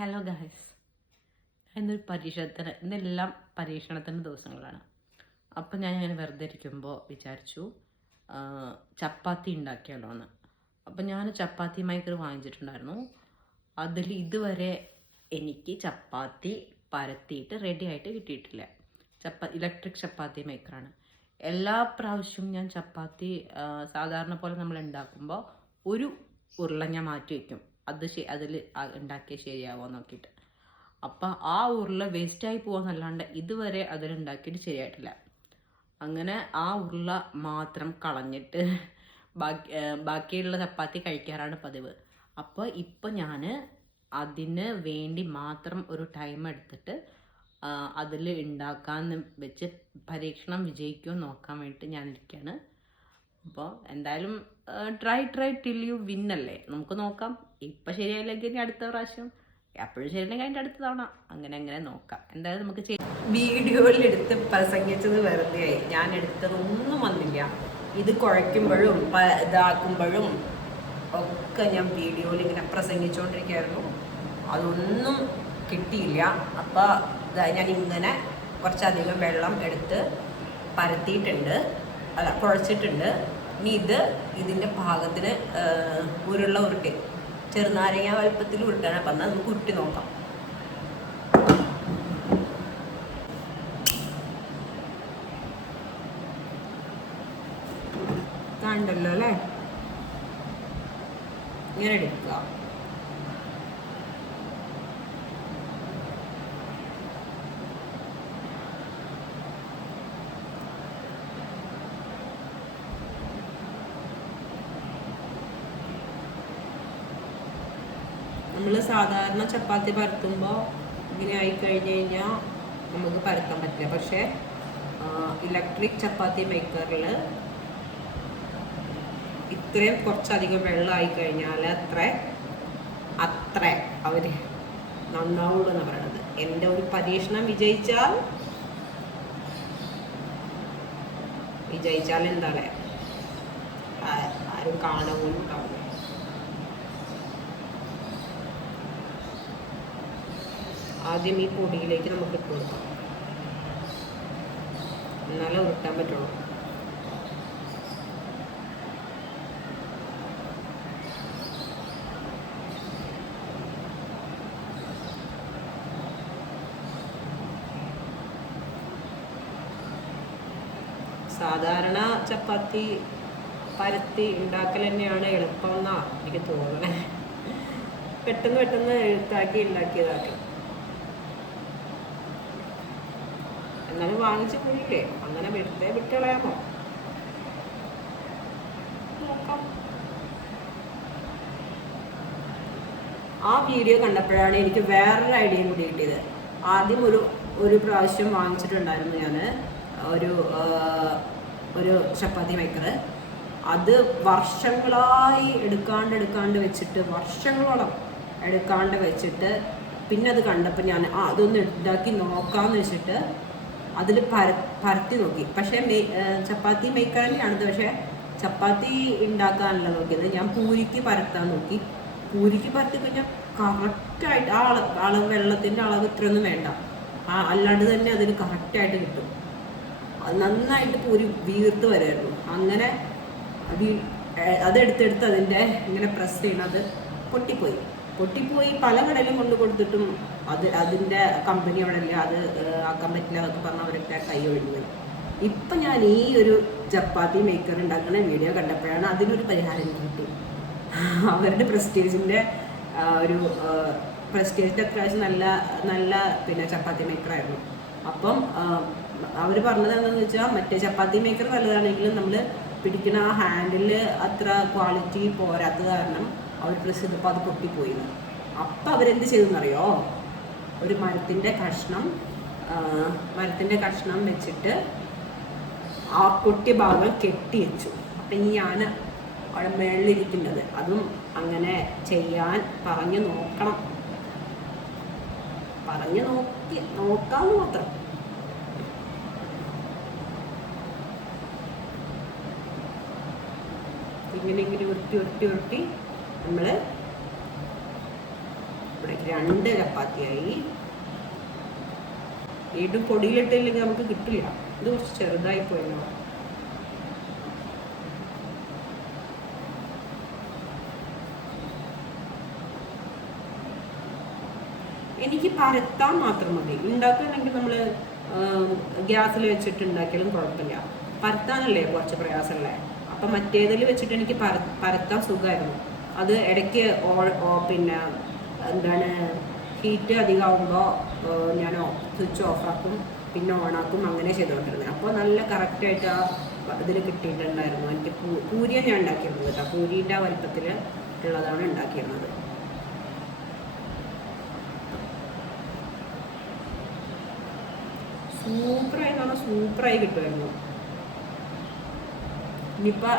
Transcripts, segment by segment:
Hello guys, ഇന്നൊരു ഇന്നെല്ലാം പരീക്ഷണത്തിൻ്റെ ദിവസങ്ങളാണ്. അപ്പം ഞാനിങ്ങനെ വെറുതെ ഇരിക്കുമ്പോൾ വിചാരിച്ചു ചപ്പാത്തി ഉണ്ടാക്കിയാലോ എന്ന്. അപ്പം ഞാൻ ചപ്പാത്തി മേക്കർ വാങ്ങിച്ചിട്ടുണ്ടായിരുന്നു. അതിൽ ഇതുവരെ എനിക്ക് ചപ്പാത്തി പരത്തിയിട്ട് റെഡി ആയിട്ട് കിട്ടിയിട്ടില്ല. ഇലക്ട്രിക് ചപ്പാത്തി മേക്കറാണ്. എല്ലാ പ്രാവശ്യവും ഞാൻ ചപ്പാത്തി സാധാരണ പോലെ നമ്മൾ ഉണ്ടാക്കുമ്പോൾ ഒരു ഉരുള ഞാൻ മാറ്റി വയ്ക്കും, അതിൽ ഉണ്ടാക്കിയാൽ ശരിയാവുമോ നോക്കിയിട്ട്. അപ്പം ആ ഉരുള വേസ്റ്റായി പോകാന്നല്ലാണ്ട് ഇതുവരെ അതിലുണ്ടാക്കിയിട്ട് ശരിയായിട്ടില്ല. അങ്ങനെ ആ ഉരുള മാത്രം കളഞ്ഞിട്ട് ബാക്കിയുള്ള ചപ്പാത്തി കഴിക്കാറാണ് പതിവ്. അപ്പോൾ ഇപ്പം ഞാൻ അതിന് വേണ്ടി മാത്രം ഒരു ടൈം എടുത്തിട്ട് അതിൽ ഉണ്ടാക്കാമെന്ന് വെച്ച് പരീക്ഷണം വിജയിക്കുമോ നോക്കാൻ വേണ്ടിയിട്ട് ഞാനിരിക്കുകയാണ്. അപ്പോൾ എന്തായാലും ട്രൈ ടിൽ യു വിൻ അല്ലേ, നമുക്ക് നോക്കാം. ഇപ്പം ശരിയായില്ലെങ്കിൽ ഇനി അടുത്ത പ്രാവശ്യം, അപ്പോഴും ശരിയില്ലെങ്കിൽ അതിൻ്റെ അടുത്ത തവണ, അങ്ങനെ നോക്കാം. എന്തായാലും നമുക്ക് വീഡിയോയിൽ എടുത്ത് പ്രസംഗിച്ചത് വെറുതെ ആയി. ഞാൻ എടുത്തതൊന്നും വന്നില്ല. ഇത് കുഴയ്ക്കുമ്പോഴും ഇതാക്കുമ്പോഴും ഒക്കെ ഞാൻ വീഡിയോയിൽ ഇങ്ങനെ പ്രസംഗിച്ചുകൊണ്ടിരിക്കുകയായിരുന്നു. അതൊന്നും കിട്ടിയില്ല. അപ്പോൾ ഞാൻ ഇങ്ങനെ കുറച്ചധികം വെള്ളം എടുത്ത് പരത്തിയിട്ടുണ്ട്, കുഴച്ചിട്ടുണ്ട്. ഇനി ഇതിൻ്റെ പാകത്തിന് ഉരുട്ടി ചെറുനാരങ്ങ വലുപ്പത്തിൽ ഉരുട്ടാണ്. അപ്പം എന്നാൽ നമുക്ക് ഉരുട്ടി നോക്കാം. കണ്ടല്ലോ അല്ലേ, ഇങ്ങനെ എടുക്കുക. നമ്മൾ സാധാരണ ചപ്പാത്തി പരത്തുമ്പോൾ ഇങ്ങനെ ആയിക്കഴിഞ്ഞ് കഴിഞ്ഞാൽ നമുക്ക് പരത്താൻ പറ്റില്ല. പക്ഷേ ഇലക്ട്രിക് ചപ്പാത്തി മേക്കറിൽ ഇത്രയും കുറച്ചധികം വെള്ളം ആയിക്കഴിഞ്ഞാൽ അത്ര അവർ നന്നാവുള്ളൂ എന്ന് പറയണത്. എൻ്റെ ഒരു പരീക്ഷണം വിജയിച്ചാൽ എന്താണ്, ആരും കാണുകയും ഉണ്ടാവില്ല. ആദ്യം ഈ പൊടിയിലേക്ക് നമുക്ക് ഇട്ട് കൊടുക്കാം, എന്നാലേ ഉരുട്ടാൻ പറ്റുള്ളൂ. സാധാരണ ചപ്പാത്തി പരത്തി ഉണ്ടാക്കൽ തന്നെയാണ് എളുപ്പം എന്നാണ് എനിക്ക് തോന്നണേ. പെട്ടെന്ന് ഉണ്ടാക്കിയതാക്കി. എന്നാലും വാങ്ങിച്ച് പോയില്ലേ, അങ്ങനെ വിട്ടുകളയാമോ നോക്കാം. ആ വീഡിയോ കണ്ടപ്പോഴാണ് എനിക്ക് വേറൊരു ഐഡിയയും കൂടി കിട്ടിയത്. ആദ്യം ഒരു പ്രാവശ്യം വാങ്ങിച്ചിട്ടുണ്ടായിരുന്നു ഞാൻ ഒരു ചപ്പാത്തി മേക്കർ. അത് വർഷങ്ങളായി എടുക്കാണ്ട് വെച്ചിട്ട്, വർഷങ്ങളോളം എടുക്കാണ്ട് വെച്ചിട്ട്, പിന്നെ അത് കണ്ടപ്പോൾ ഞാൻ അതൊന്ന് ഉണ്ടാക്കി നോക്കാമെന്ന് വെച്ചിട്ട് അതിൽ പരത്തി നോക്കി. പക്ഷേ ചപ്പാത്തി മേക്കർ തന്നെയാണത്. പക്ഷേ ചപ്പാത്തി ഉണ്ടാക്കാനല്ല നോക്കിയത്, ഞാൻ പൂരിക്ക് പരത്താൻ നോക്കി. പൂരിക്ക് പരത്തി കഴിഞ്ഞാൽ കറക്റ്റായിട്ട് ആ വെള്ളത്തിൻ്റെ അളവ് ഇത്രയൊന്നും വേണ്ട, അല്ലാണ്ട് തന്നെ അതിന് കറക്റ്റായിട്ട് കിട്ടും. നന്നായിട്ട് പൂരി വീർത്ത് വരുമായിരുന്നു. അങ്ങനെ അതെടുത്തെടുത്ത് അതിൻ്റെ ഇങ്ങനെ പ്രസ് ചെയ്യണത് പൊട്ടിപ്പോയി പല കടയിലും കൊണ്ട് കൊടുത്തിട്ടും അതിൻ്റെ കമ്പനി അവിടെ ഇല്ല, അത് ആക്കാൻ പറ്റില്ല എന്നൊക്കെ പറഞ്ഞാൽ അവരൊക്കെ കൈ ഒഴിഞ്ഞു. ഇപ്പം ഞാൻ ഈ ഒരു ചപ്പാത്തി മേക്കർ ഉണ്ടാക്കുന്ന വീഡിയോ കണ്ടപ്പോഴാണ് അതിനൊരു പരിഹാരം കിട്ടി. അവരുടെ പ്രസ്റ്റീജിൻ്റെ അത്യാവശ്യം നല്ല പിന്നെ ചപ്പാത്തി മേക്കറായിരുന്നു. അപ്പം അവർ പറഞ്ഞത് എന്താണെന്ന് വെച്ചാൽ, മറ്റേ ചപ്പാത്തി മേക്കർ നല്ലതാണെങ്കിലും നമ്മൾ പിടിക്കുന്ന ആ ഹാൻഡിൽ അത്ര ക്വാളിറ്റി പോരാത്തത് കാരണം അവർ പ്രസ് ചെയ്തപ്പോൾ അത് പൊട്ടിപ്പോയി. അപ്പം അവരെന്ത് ചെയ്തെന്നറിയോ, ഒരു മരത്തിൻ്റെ കഷ്ണം വെച്ചിട്ട് ആ പൊട്ടിയ ഭാഗങ്ങൾ കെട്ടി വെച്ചു. അപ്പം ഇനി ഞാൻ അവിടെ മേളിലിരിക്കുന്നത് അതും അങ്ങനെ ചെയ്യാൻ നോക്കാമെന്ന് മാത്രം. ഇങ്ങനെ ഉരുട്ടി നമ്മൾ ഇവിടെ 2 ചപ്പാത്തിയായി. ഇത് പൊടിയിലിട്ടില്ലെങ്കിൽ നമുക്ക് കിട്ടില്ല. ഇത് കുറച്ച് ചെറുതായി പോയല്ലോ. എനിക്ക് പരത്താൻ മാത്രം മതി. ഉണ്ടാക്കുകയാണെങ്കിൽ നമ്മൾ ഗ്യാസിൽ വെച്ചിട്ട് ഉണ്ടാക്കിയാലും കുഴപ്പമില്ല. പരത്താനല്ലേ കുറച്ച് പ്രയാസമല്ലേ. അപ്പം മറ്റേതിൽ വെച്ചിട്ട് എനിക്ക് പരത്താൻ സുഖമായിരുന്നു. അത് ഇടയ്ക്ക് പിന്നെ എന്താണ് ഹീറ്റ് അധികമാകുമ്പോൾ ഞാൻ സ്വിച്ച് ഓഫാക്കും, പിന്നെ ഓണാക്കും, അങ്ങനെ ചെയ്തുകൊണ്ടിരുന്നത്. അപ്പോൾ നല്ല കറക്റ്റായിട്ട് ആ ഇതിൽ കിട്ടിയിട്ടുണ്ടായിരുന്നു. എനിക്ക് പൂരിയാണ് ഞാൻ ഉണ്ടാക്കിയിരുന്നത് കേട്ടോ. പൂരിൻ്റെ ആ വലിപ്പത്തിൽ ഉള്ളതാണ് ഉണ്ടാക്കിയിരുന്നത്. സൂപ്പറായി പറഞ്ഞാൽ സൂപ്പറായി കിട്ടുമായിരുന്നു. ഇനിയിപ്പോൾ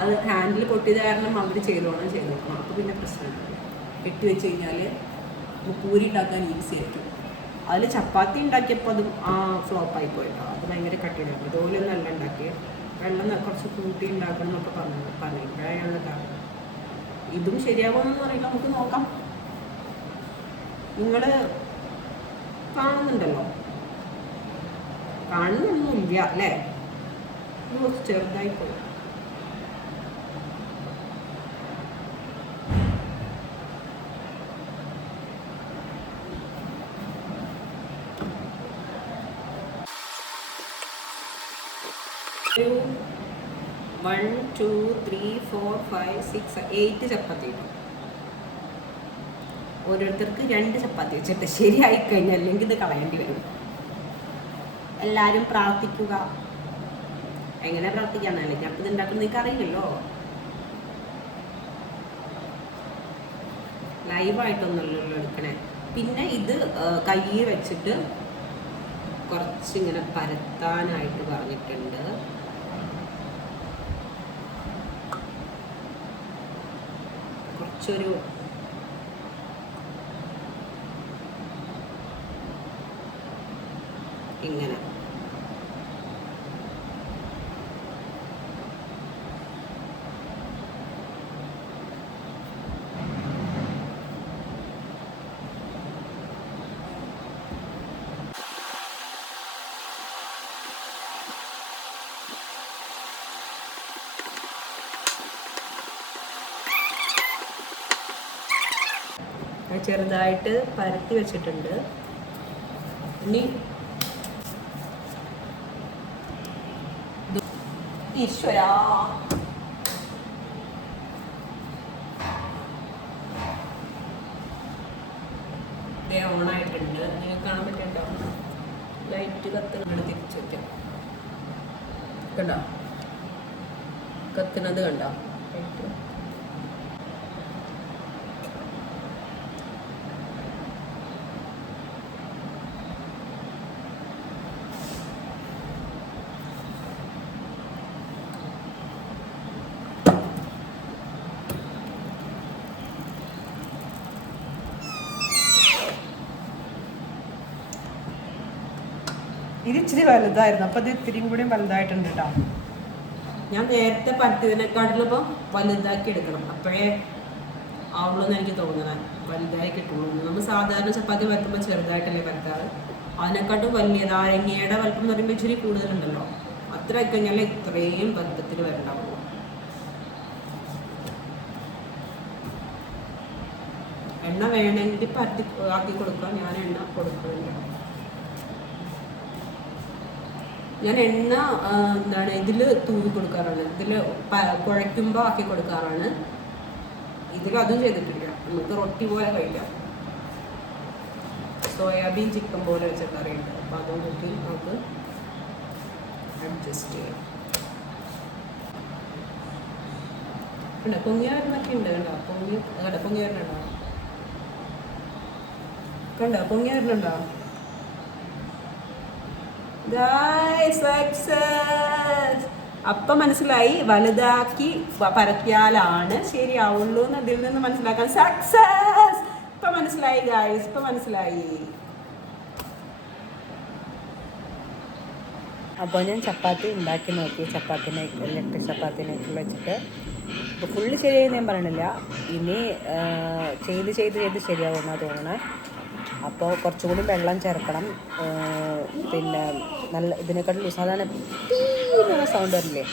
അത് ഹാൻഡിൽ പൊട്ടിയത് കാരണം അവർ ചെയ്ത് നോക്കണം. അപ്പോൾ പിന്നെ പ്രശ്നമാണ്. കെട്ടി വെച്ച് കഴിഞ്ഞാൽ പൂരി ഉണ്ടാക്കാൻ ഈസി ആയിരിക്കും. അതിൽ ചപ്പാത്തി ഉണ്ടാക്കിയപ്പോൾ അതും ഫ്ലോപ്പായി പോയിട്ടോ. അത് ഭയങ്കര കട്ടിയുണ്ടായിരുന്നു. അതുപോലെ നല്ല ഉണ്ടാക്കി വെള്ളം കുറച്ച് കൂട്ടി ഉണ്ടാക്കണം എന്നൊക്കെ പറഞ്ഞിട്ടാണ് കാരണം. ഇതും ശരിയാകുമെന്ന് പറയുമ്പോൾ നമുക്ക് നോക്കാം. നിങ്ങൾ കാണുന്നുണ്ടല്ലോ, കാണുന്നൊന്നുമില്ല അല്ലേ? കുറച്ച് ചെറുതായി പോയി. ഒരു 1 2 3 4 5 6 8 ചപ്പാത്തി ഇട്ടു. ഓരോരുത്തർക്ക് 2 ചപ്പാത്തി വെച്ചിട്ട് ശരിയായി കഴിഞ്ഞാൽ അല്ലെങ്കിൽ ഇത് കളയേണ്ടി വരും. എല്ലാവരും പ്രാർത്ഥിക്കുക. എങ്ങനെ പ്രാർത്ഥിക്കാന്നല്ലേ, ഞാൻ ഇത് ഉണ്ടാക്കുന്നത് നിങ്ങൾക്ക് അറിയില്ലല്ലോ. ലൈവായിട്ടൊന്നുമല്ലല്ലോ എടുക്കണേ. പിന്നെ ഇത് കയ്യിൽ വെച്ചിട്ട് കുറച്ചിങ്ങനെ പരത്താനായിട്ട് പറഞ്ഞിട്ടുണ്ട്. കുറച്ചൊരു ഇങ്ങനെ ചെറുതായിട്ട് പരത്തി വെച്ചിട്ടുണ്ട്. ഇനി ഈശ്വരാ ഓണായിട്ടുണ്ട്. നിങ്ങൾക്ക് കാണാൻ പറ്റുന്നുണ്ടോ? ലൈറ്റ് കത്തുന്നത് തിരിച്ചു വയ്ക്കാം. കണ്ടോ കത്തുന്നത്? കണ്ടോ? ഇത് ഇച്ചിരി വലുതായിരുന്നു, അപ്പോൾ ഇത് ഇത്തിരിയും കൂടി വലുതായിട്ടുണ്ട് കേട്ടോ. ഞാൻ നേരത്തെ പരത്തിയതിനെക്കാട്ടിലിപ്പോൾ വലുതാക്കി എടുക്കണം, അപ്പോഴേ ആവുള്ളൂ എന്ന് എനിക്ക് തോന്നണം. വലുതായി കിട്ടുള്ളൂ. നമ്മൾ സാധാരണ ചപ്പാത്തി പരത്തുമ്പോൾ ചെറുതായിട്ടല്ലേ പരത്താറ്. അതിനെക്കാട്ടും വലിയത് അരങ്ങയുടെ വലുപ്പം എന്ന് പറയുമ്പോൾ ഇച്ചിരി കൂടുതലുണ്ടല്ലോ. അത്ര കഴിഞ്ഞാൽ ഇത്രയും വലുപ്പത്തിൽ വരണ്ടാവുള്ളൂ. എണ്ണ വേണമെങ്കിൽ പരത്തി ആക്കി കൊടുക്കാം. ഞാൻ എണ്ണ കൊടുക്കുന്നില്ല. ഞാൻ എണ്ണ എന്താണ് ഇതിൽ തൂവി കൊടുക്കാറാണ്. ഇതിൽ കുഴയ്ക്കുമ്പോൾ ആക്കി കൊടുക്കാറാണ്. ഇതിലതും ചെയ്തിട്ടില്ല. നമുക്ക് റൊട്ടി പോലെ കഴിക്കാം. സോയാബീൻ ചിക്കൻ പോലെ വെച്ച കറിയുണ്ട്. അപ്പോൾ അതും കൂട്ടി നമുക്ക് അഡ്ജസ്റ്റ് ചെയ്യാം. ഉണ്ട് പൊങ്ങിയാറിനൊക്കെ ഉണ്ട്. കണ്ടോ പൊങ്ങിയാറിനുണ്ടോ? കണ്ടോ പൊങ്ങിയാറിനുണ്ടോ? അപ്പം മനസ്സിലായി, വലുതാക്കി പരത്തിയാലാണ് ശരിയാവുള്ളൂ എന്ന് അതിൽ നിന്ന് മനസ്സിലാക്കാൻ. സക്സസ്! ഇപ്പം മനസ്സിലായി ഗായ്സ്, ഇപ്പം മനസ്സിലായി. അപ്പോൾ ഞാൻ ചപ്പാത്തി ഉണ്ടാക്കി നോക്കി. ചപ്പാത്തിനെ ചപ്പാത്തിനൊക്കെ വെച്ചിട്ട് അപ്പോൾ ഫുള്ള് ശരിയായി ഞാൻ പറയണില്ല, ഇനി ചെയ്ത് ചെയ്ത് ചെയ്ത് ശരിയാവുമെന്നാണ് തോന്നണേ. അപ്പോൾ കുറച്ചുകൂടി വെള്ളം ചേർക്കണം. പിന്നെ നല്ല ഇതിനെക്കാട്ടിലും സാധാരണ ടീന്ന സൗണ്ട് വരില്ലേ,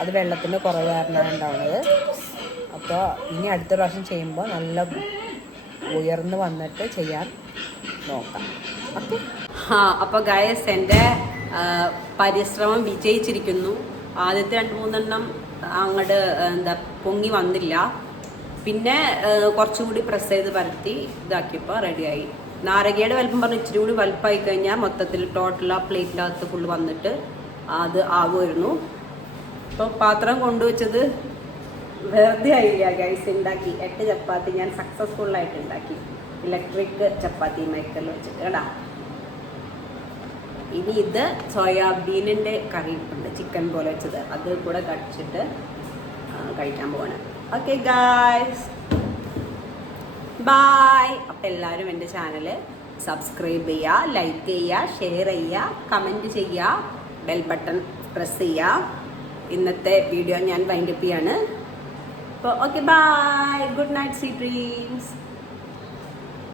അത് വെള്ളത്തിൻ്റെ കുറവ് കാരണമാണ് ഉണ്ടാവുന്നത്. അപ്പോൾ ഇനി അടുത്ത പ്രാവശ്യം ചെയ്യുമ്പോൾ നല്ല ഉയർന്ന് വന്നിട്ട് ചെയ്യാൻ നോക്കാം. ഓക്കെ. അപ്പോൾ ഗൈസ്, എൻ്റെ പരിശ്രമം വിജയിച്ചിരിക്കുന്നു. ആദ്യത്തെ 2-3 അങ്ങോട്ട് പൊങ്ങി വന്നില്ല. പിന്നെ കുറച്ചുകൂടി പ്രസ് ചെയ്ത് പരത്തി ഇതാക്കിയപ്പോൾ റെഡിയായി. നാരകയുടെ വലുപ്പം പറഞ്ഞ് ഇച്ചിരി കൂടി വലുപ്പമായി കഴിഞ്ഞാൽ മൊത്തത്തിൽ ടോട്ടൽ ആ പ്ലേറ്റിനകത്ത് ഫുള്ള് വന്നിട്ട് അത് ആകുമായിരുന്നു. ഇപ്പോൾ പാത്രം കൊണ്ടുവച്ചത് വെറുതെ ആയില്ല ഗൈസ്. ഉണ്ടാക്കി 8 ചപ്പാത്തി ഞാൻ സക്സസ്ഫുള്ളായിട്ട് ഉണ്ടാക്കി. ഇലക്ട്രിക് ചപ്പാത്തി മേക്കറിൽ വെച്ചിട്ട് കേട്ടോ. ഇനി ഇത് സോയാബീനിൻ്റെ കറി ഉണ്ട്, ചിക്കൻ പോലെ വെച്ചത്, അത് കൂടെ കടിച്ചിട്ട് കഴിക്കാൻ പോവാണ്. Okay guys, bye. അപ്പം എല്ലാവരും എൻ്റെ ചാനൽ സബ്സ്ക്രൈബ് ചെയ്യുക, ലൈക്ക് ചെയ്യുക, ഷെയർ ചെയ്യുക, കമൻറ്റ് ചെയ്യുക, ബെൽ ബട്ടൺ പ്രസ് ചെയ്യുക. ഇന്നത്തെ വീഡിയോ ഞാൻ വൈൻഡപ്പ് ചെയ്യാണ്. അപ്പോൾ okay, bye, good night, sweet dreams.